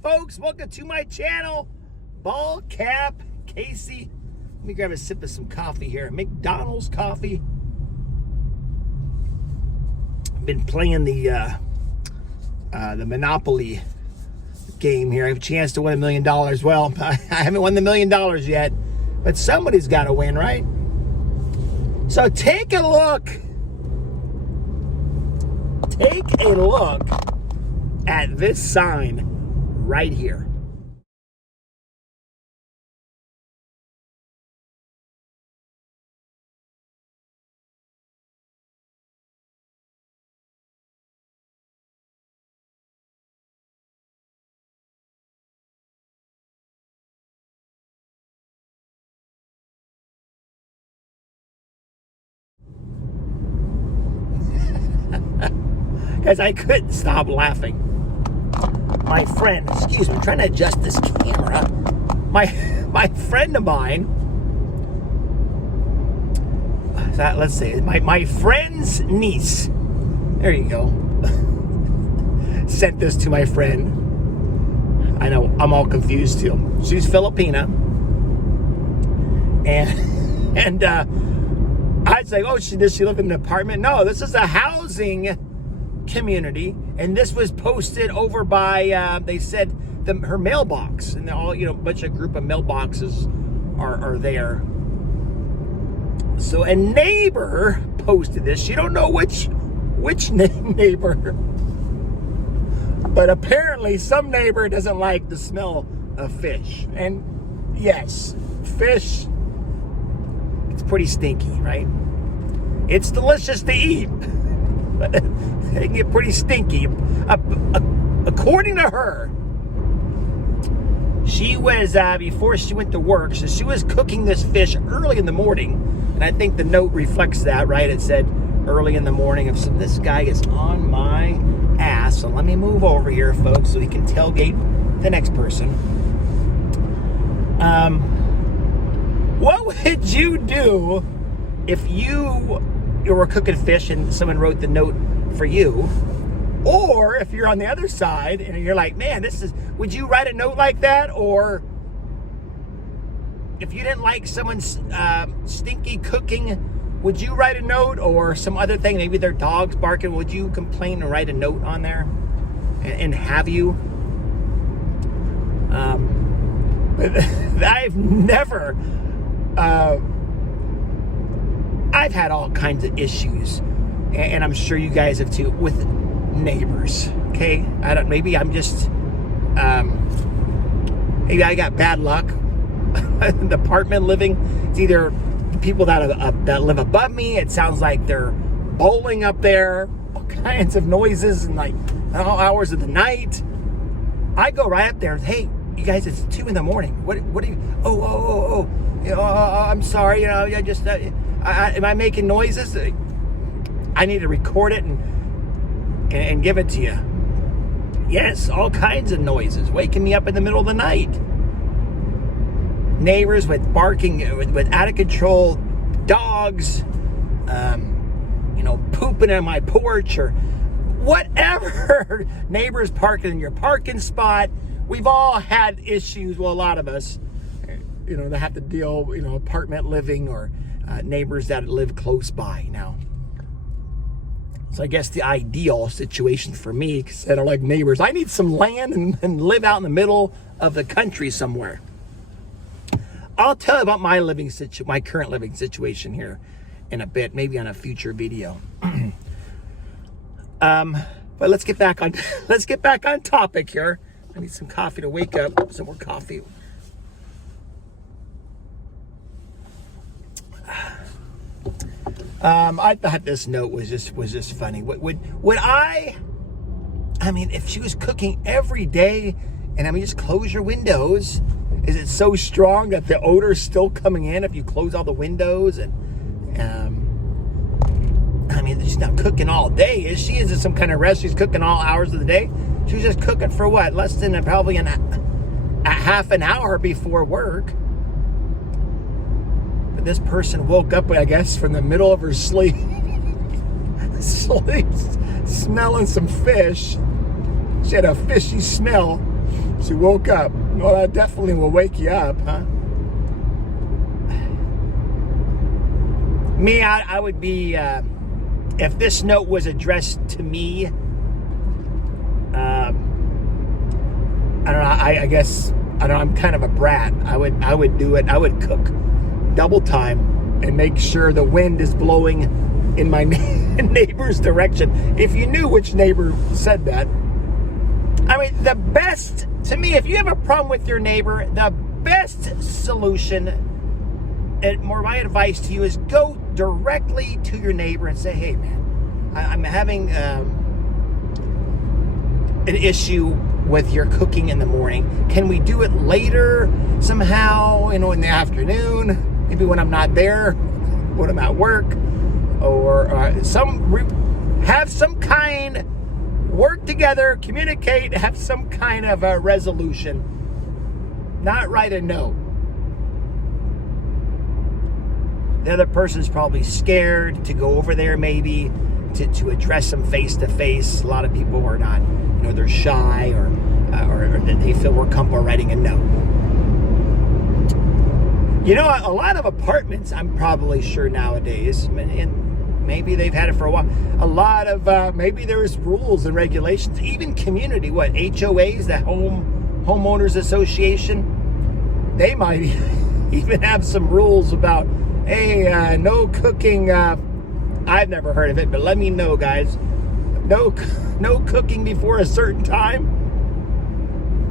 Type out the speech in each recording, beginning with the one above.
folks, welcome to my channel. Ball Cap Casey. Let me grab a sip of some coffee here. McDonald's coffee. Been playing the Monopoly game here. I have a chance to win $1 million. Well, I haven't won the $1 million yet, but somebody's got to win, right? So take a look. Take a look at this sign right here. Guys, I couldn't stop laughing. My friend, excuse me, I'm trying to adjust this camera. My friend of mine, let's see, my friend's niece, there you go, sent this to my friend. I know, I'm all confused too. She's Filipino. And I'd say, oh, does she live in an apartment? No, this is a housing community, and this was posted over by they said her mailbox, and all, you know, a bunch of group of mailboxes are there. So a neighbor posted this. She don't know which neighbor, but apparently some neighbor doesn't like the smell of fish. And yes, fish, it's pretty stinky, right? It's delicious to eat, but it can get pretty stinky. According to her, she was, before she went to work, so she was cooking this fish early in the morning, and I think the note reflects that, right? It said early in the morning. If this guy is on my ass, so let me move over here, folks, so he can tailgate the next person. What would you do if you were cooking fish and someone wrote the note for you? Or if you're on the other side and you're like, man, would you write a note like that? Or if you didn't like someone's stinky cooking, would you write a note? Or some other thing, maybe their dog's barking, would you complain and write a note on there? And have you? I've never, I've had all kinds of issues, and I'm sure you guys have too, with neighbors. Okay, maybe I'm just, maybe I got bad luck. In the apartment living, it's either the people that live above me. It sounds like they're bowling up there, all kinds of noises, and like all hours of the night. I go right up there. Hey, you guys, it's 2 a.m. What are you? Oh. You know, I'm sorry. You know, I just. Am I making noises? I need to record it and give it to you. Yes, all kinds of noises, waking me up in the middle of the night. Neighbors with barking, with out of control dogs, you know, pooping on my porch or whatever. Neighbors parking in your parking spot. We've all had issues. Well, a lot of us, you know, that have to deal, you know, apartment living or neighbors that live close by now. So I guess the ideal situation for me, because I don't like neighbors, I need some land and live out in the middle of the country somewhere. I'll tell you about my current living situation here in a bit, maybe on a future video. But let's get back on topic here. I need some coffee to wake up. Some more coffee. I thought this note was just funny. Would I mean, if she was cooking every day, and I mean, just close your windows. Is it so strong that the odor's still coming in if you close all the windows? And I mean, she's not cooking all day, is she? Is it some kind of rest? She's cooking all hours of the day. She was just cooking for what? Less than probably a half an hour before work. This person woke up, I guess, from the middle of her sleep, smelling some fish. She had a fishy smell. She woke up. Well, that definitely will wake you up, huh? Me, I would be, if this note was addressed to me, I don't know, I guess, I don't know, I'm kind of a brat. I would do it. I would cook double time and make sure the wind is blowing in my neighbor's direction. If you knew which neighbor said that. I mean, the best, to me, if you have a problem with your neighbor, the best solution, and more my advice to you, is go directly to your neighbor and say, hey man, I'm having an issue with your cooking in the morning. Can we do it later somehow, in the afternoon, maybe when I'm not there, when I'm at work, or have some kind, work together, communicate, have some kind of a resolution, not write a note. The other person's probably scared to go over there, maybe to address them face to face. A lot of people are not, they're shy, or they feel more comfortable writing a note. A lot of apartments, I'm probably sure nowadays, and maybe they've had it for a while, a lot of, maybe there's rules and regulations, even community, HOAs, the Homeowners Association, they might even have some rules about, hey, no cooking, I've never heard of it, but let me know, guys. No cooking before a certain time.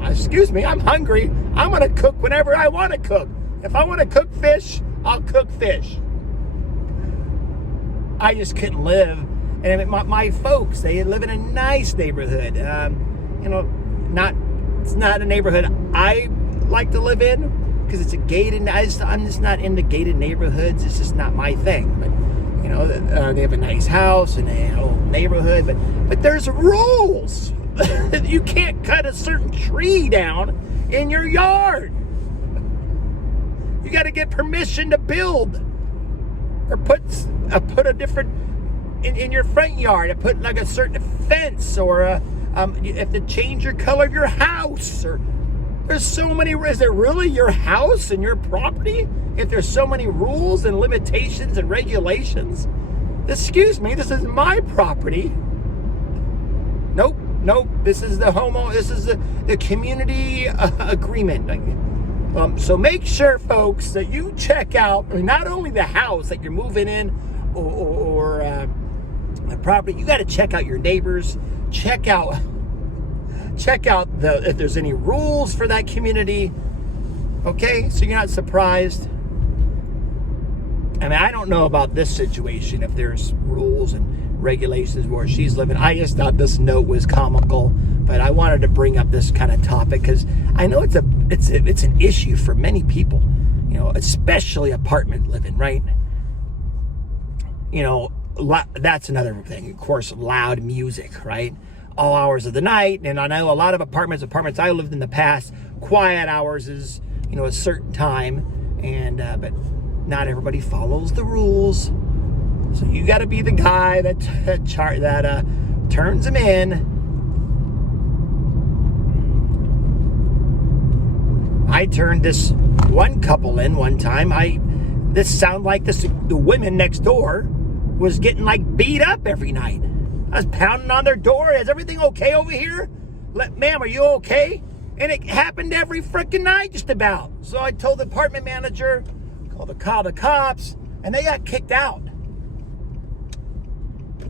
Excuse me, I'm hungry. I'm going to cook whenever I want to cook. If I want to cook fish, I'll cook fish. I just couldn't live. And my folks, they live in a nice neighborhood. It's not a neighborhood I like to live in, because it's a gated. I'm just not into gated neighborhoods. It's just not my thing. But they have a nice house and a whole neighborhood. But there's rules. You can't cut a certain tree down in your yard. You got to get permission to build, or put a different in your front yard. Put like a certain fence, or you have to change your color of your house, or. There's so many. Is it really your house and your property if there's so many rules and limitations and regulations? Excuse me, this is my property. Nope. This is the community agreement. So make sure, folks, that you check out not only the house that you're moving in, or the property. You got to check out your neighbors. Check out if there's any rules for that community. Okay, so you're not surprised. I mean, I don't know about this situation, if there's rules and regulations where she's living. I just thought this note was comical, but I wanted to bring up this kind of topic because I know it's an issue for many people, especially apartment living, right? That's another thing. Of course, loud music, right? All hours of the night. And I know a lot of apartments I lived in the past, quiet hours is, a certain time, and but not everybody follows the rules. So you got to be the guy that turns them in. I turned this one couple in one time. This sounded like the women next door was getting like beat up every night. I was pounding on their door. Is everything okay over here? Ma'am, are you okay? And it happened every freaking night, just about. So I told the apartment manager, called the cops, and they got kicked out.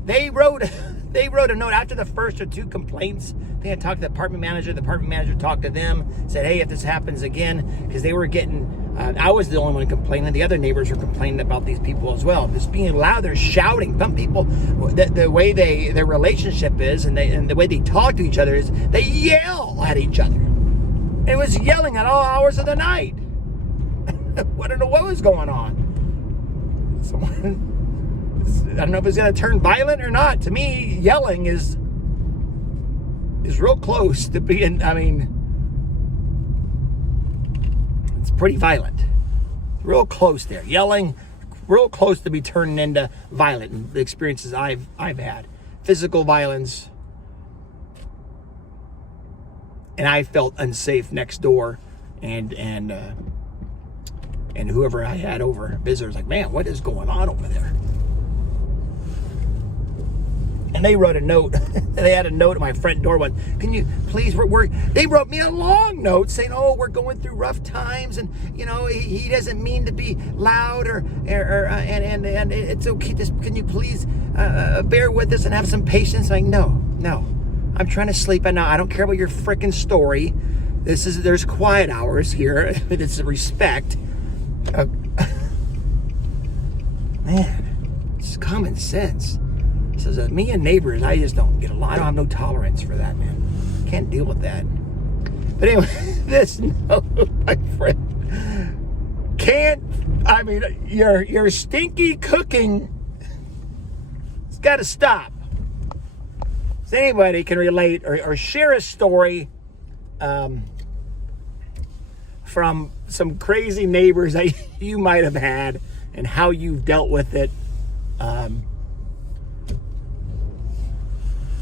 They wrote a note after the first or two complaints. They had talked to the apartment manager. The apartment manager talked to them, said, hey, if this happens again, because they were getting, I was the only one complaining. The other neighbors were complaining about these people as well. Just being loud, they're shouting. Some people, the way their relationship is, and the way they talk to each other is, they yell at each other. It was yelling at all hours of the night. I don't know what was going on. I don't know if it's going to turn violent or not. To me, yelling is real close to being, it's pretty violent. Real close there. Yelling, real close to be turning into violent. And the experiences I've had. Physical violence. and I felt unsafe next door, and whoever I had over, visitors, like, man, what is going on over there? And they wrote a note. They had a note at my front door. One, can you please? They wrote me a long note saying, "Oh, we're going through rough times, and you know he doesn't mean to be loud, and it's okay. Just can you please bear with us and have some patience?" I'm like, no, I'm trying to sleep at night. I don't care about your freaking story. There's quiet hours here. It's respect. Man, it's common sense. Says me and neighbors, I just don't get along. I don't have no tolerance for that, man. Can't deal with that. But anyway, this note, my friend, your stinky cooking, it's got to stop. So anybody can relate or share a story from some crazy neighbors that you might have had and how you've dealt with it.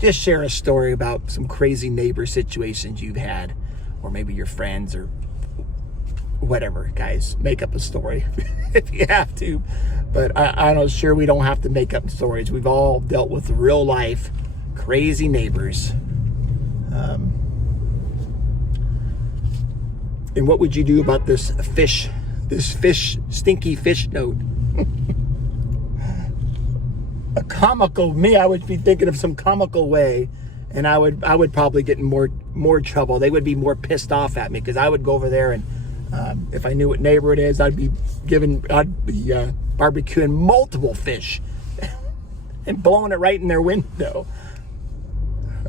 Just share a story about some crazy neighbor situations you've had, or maybe your friends, or whatever. Guys, make up a story if you have to. But I'm not sure we don't have to make up stories. We've all dealt with real life crazy neighbors. And what would you do about this stinky fish note? A comical me, I would be thinking of some comical way, and I would probably get in more trouble. They would be more pissed off at me because I would go over there, and if I knew what neighbor it is, I'd be barbecuing multiple fish and blowing it right in their window.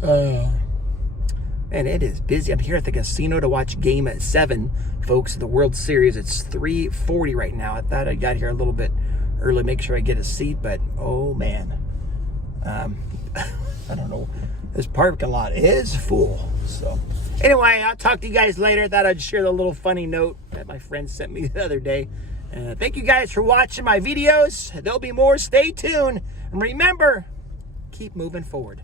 Man, it is busy. I'm here at the casino to watch Game 7, folks, of the World Series. It's 3:40 right now. I thought I got here a little bit early, make sure I get a seat, but oh man, I don't know. This parking lot is full. So anyway, I'll talk to you guys later. I thought I'd share the little funny note that my friend sent me the other day. Thank you guys for watching my videos. There'll be more. Stay tuned. And remember, keep moving forward.